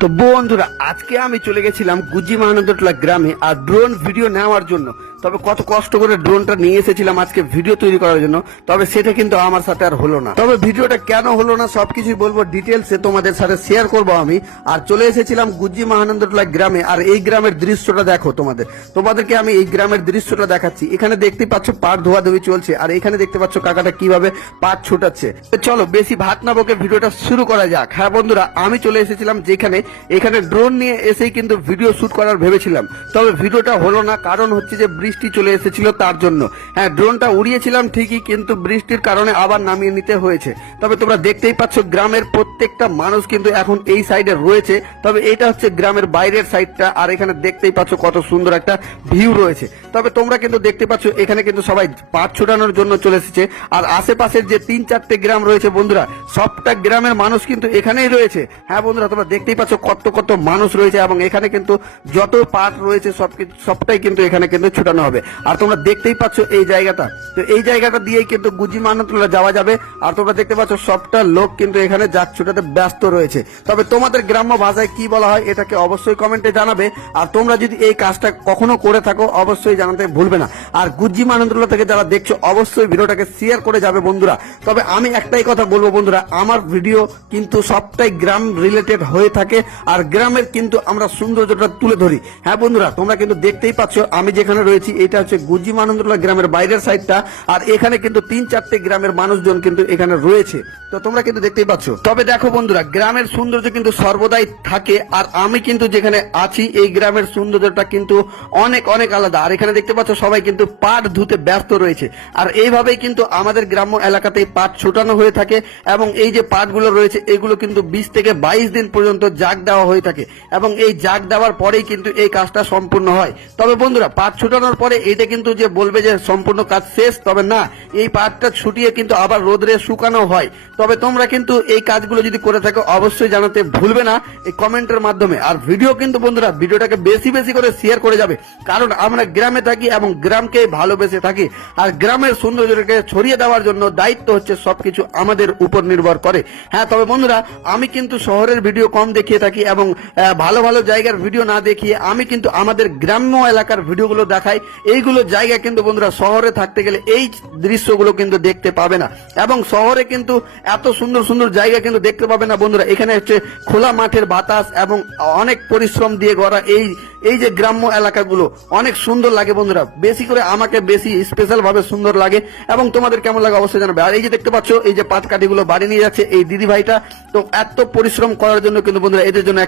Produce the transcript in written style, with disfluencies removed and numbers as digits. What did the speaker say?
তো বন্ধুরা আজকে আমি চলে গেছিলাম গুজি মহানন্দটোলা গ্রামে আর ড্রোন ভিডিও নেওয়ার জন্য। তবে কত কষ্ট করে ড্রোনটা নিয়ে এসেছিলাম আজকে ভিডিও তৈরি করার জন্য, তবে সেটা কিন্তু আমার সাথে আর হলো না। তবে ভিডিওটা কেন হলো না সবকিছুই বলবো ডিটেলসে তোমাদের সাথে শেয়ার করব আমি। আর চলে এসেছিলাম গুজি মহানন্দটোলা গ্রামে, আর এই গ্রামের দৃশ্যটা দেখো তোমাদেরকে আমি এই গ্রামের দৃশ্যটা দেখাচ্ছি। এখানে দেখতে পাচ্ছ পাট ধোয়াধুয়ি চলছে, আর এখানে দেখতে পাচ্ছ কাকাটা কিভাবে পাট ছুটাচ্ছে। চলো বেশি ভাত না বকে ভিডিওটা শুরু করা যাক। হ্যাঁ বন্ধুরা, আমি চলে এসেছিলাম এখানে ড্রোন নিয়ে এসেই কিন্তু ভিডিও শুট করার ভেবেছিলাম, তবে ভিডিওটা হলো না। কারণ হচ্ছে যে বৃষ্টি চলে এসেছিল তার জন্য। হ্যাঁ, ড্রোনটা উড়িয়েছিলাম ঠিকই, কিন্তু বৃষ্টির কারণে আবার নামিয়ে নিতে হয়েছে। তবে তোমরা দেখতেই পাচ্ছ গ্রামের প্রত্যেকটা মানুষ কিন্তু এখন এই সাইডে রয়েছে। তবে এটা হচ্ছে গ্রামের বাইরের সাইডটা, আর এখানে দেখতেই পাচ্ছ কত সুন্দর একটা ভিউ রয়েছে। তবে তোমরা কিন্তু দেখতে পাচ্ছ এখানে কিন্তু সবাই পাট ছোটানোর জন্য চলে এসেছে। আর আশেপাশের যে 3-4টে গ্রাম রয়েছে বন্ধুরা, সবটা গ্রামের মানুষ কিন্তু এখানেই রয়েছে। হ্যাঁ বন্ধুরা, তোমরা দেখতেই পাচ্ছ কত কত মানুষ রয়েছে, এবং এখানে কিন্তু যত পাট রয়েছে সবটাই কিন্তু এখানে কিন্তু ছুটানো হবে। আর তোমরা দেখতেই পাচ্ছ এই জায়গাটা, তো এই জায়গাটা দিয়েই কিন্তু গুজি মহানন্দটোলা যাওয়া যাবে। আর তোমরা দেখতে পাচ্ছ সবটা লোক কিন্তু এখানে জাগ ছুটাতে ব্যস্ত রয়েছে। তবে তোমাদের গ্রাম্য ভাষায় কি বলা হয় এটাকে অবশ্যই কমেন্টে জানাবে। আর তোমরা যদি এই কাজটা কখনো করে থাকো অবশ্যই জানাতে ভুলবে না। আর গুজি মহানন্দটোলা থেকে যারা দেখছো অবশ্যই ভিডিওটাকে শেয়ার করে যাবে বন্ধুরা। তবে আমি একটাই কথা বলবো বন্ধুরা, আমার ভিডিও কিন্তু সবটাই গ্রাম রিলেটেড হয়ে থাকে, আর গ্রামের কিন্তু আমরা সৌন্দর্যটা তুলে ধরি। হ্যাঁ বন্ধুরা, তোমরা কিন্তু দেখতেই পাচ্ছ আমি যেখানে রয়েছি এটা হচ্ছে গুজি মহানন্দটোলা গ্রামের বাইরের সাইডটা, আর এখানে কিন্তু 3-4টে গ্রামের মানুষজন কিন্তু এখানে রয়েছে। তো তোমরা কিন্তু দেখতেই পাচ্ছ। তবে দেখো বন্ধুরা, গ্রামের সৌন্দর্য কিন্তু সর্বদাই থাকে, আর আমি কিন্তু যেখানে আছি এই গ্রামের সৌন্দর্যটা কিন্তু অনেক অনেক আলাদা। আর এখানে দেখতে পাচ্ছ সবাই কিন্তু পাট ধুতে ব্যস্ত রয়েছে। আর এইভাবেই কিন্তু আমাদের গ্রাম্য এলাকাতেই পাট ছোটানো হয়ে থাকে, এবং এই যে পাটগুলো রয়েছে এগুলো কিন্তু 20 থেকে 22 দিন পর্যন্ত জাগ দেওয়া হয়ে থাকে, এবং এই জাগ দেওয়ার পরেই কিন্তু এই কাজটা সম্পূর্ণ হয়। তবে বন্ধুরা, পাট ছোটানোর পরে এটা কিন্তু যে বলবে যে সম্পূর্ণ কাজ শেষ, তবে না, এই পাটটা ছুটিয়ে কিন্তু আবার রোদরে শুকানো হয়। তবে তোমরা কিন্তু এই কাজগুলো যদি করে থাকো অবশ্যই জানাতে ভুলবে না এই কমেন্টের মাধ্যমে। আর ভিডিও কিন্তু বন্ধুরা ভিডিওটাকে বেশি বেশি করে শেয়ার করে যাবে, কারণ আমরা গ্রামে থাকি এবং গ্রামকে ভালোবেসে থাকি। আর গ্রামের সৌন্দর্যকে ছড়িয়ে দেওয়ার জন্য দায়িত্ব হচ্ছে সবকিছু আমাদের উপর নির্ভর করে। হ্যাঁ, তবে বন্ধুরা আমি কিন্তু শহরের ভিডিও কম দেখিয়ে থাকি, এবং ভালো ভালো জায়গার ভিডিও না দেখিয়ে আমি কিন্তু আমাদের গ্রাম্য এলাকার ভিডিওগুলো দেখাই। এইগুলো জায়গা কিন্তু বন্ধুরা শহরে থাকতে গেলে এই দৃশ্যগুলো কিন্তু দেখতে পাবে না, এবং শহরে কিন্তু এত সুন্দর সুন্দর জায়গা কিন্তু দেখতে পাবে না বন্ধুরা। এখানে হচ্ছে খোলা মাঠের বাতাস এবং অনেক পরিশ্রম দিয়ে গড়া এই যে গ্রাম্য এলাকাগুলো অনেক সুন্দর লাগে বন্ধুরা। বেশি করে আমাকে বেশি স্পেশাল ভাবে সুন্দর লাগে, এবং তোমাদের কেমন লাগে অবশ্যই জানাবে। আর এই যে দেখতে পাচ্ছ এই যে পাট কাঠিগুলো বাড়ি নিয়ে যাচ্ছে এই দিদি ভাইটা, তো এত পরিশ্রম করার জন্য কিন্তু বন্ধুরা এদের জন্য